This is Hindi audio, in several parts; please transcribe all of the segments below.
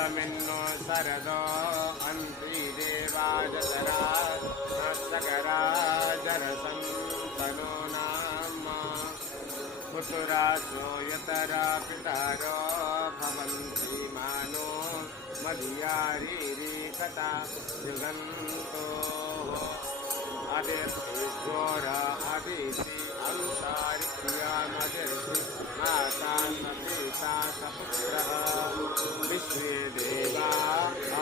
समिन्नो सरदो अन्त्री देवाजतरा सकरा जरसंतनो नाम पुतुरासो यतरा पितारो भवन्ति मानो मधियारी कथा युगन्तो आदित्य घोरा आदिति अंसारिया मदिर्ति माता सपिता सपुत्रः विश्वे देवा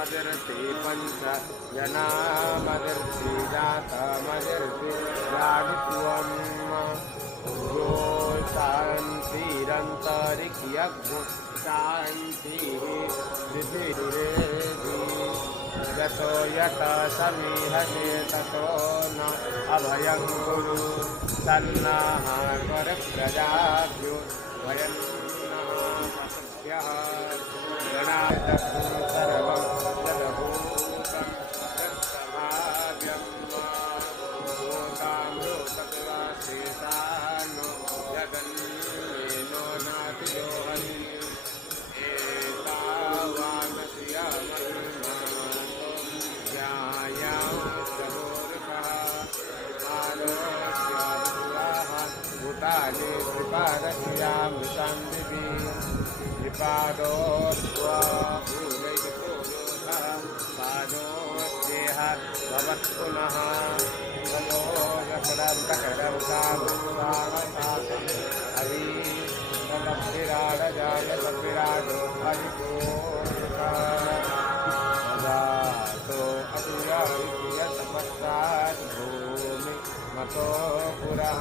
अदिर्ति पंच जना मदिर्ति जाता मदिर्ति राजत्वम् यो शान्तिरन्तरिक्षयज्ञ शान्तिः विधिरेधि यतो यत समीहते ततो न अभयं कुरु सन्नः कर प्रजाभ्यो वयं नः गणादं सर्वं जगभूतं तत्सभाव्यं भूतामृतपिवाशेषानो जगन्मेनो नातियोहनि भूतानि त्रिपादस्यामृतं दिवि त्रिपादोऽत्वा भूमैकतोऽनोऽथः पादोऽस्येह भवत्पुनः ततो यपदन्तकरं साधुराणसातं हरि तदभिराडजायतभिराडो हरिकोऽतो अभियावियतपश्चात् भूमि मतो पुरः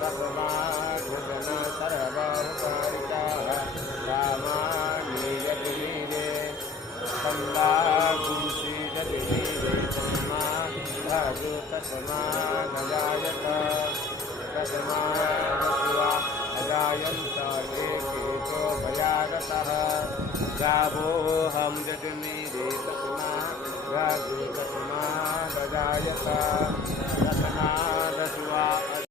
तस्माद्भुजन सर्वहुकारिकाः रामानीयतिनीरे सन्दाकुंसीजतिनीरे तस्माद्भजो तस्मादजायत तस्मादसुवा अजायन्त एकेतो भयागतः गावोऽहं जतिनीरे तस्माद्भजो तस्मादजायत तस्मात्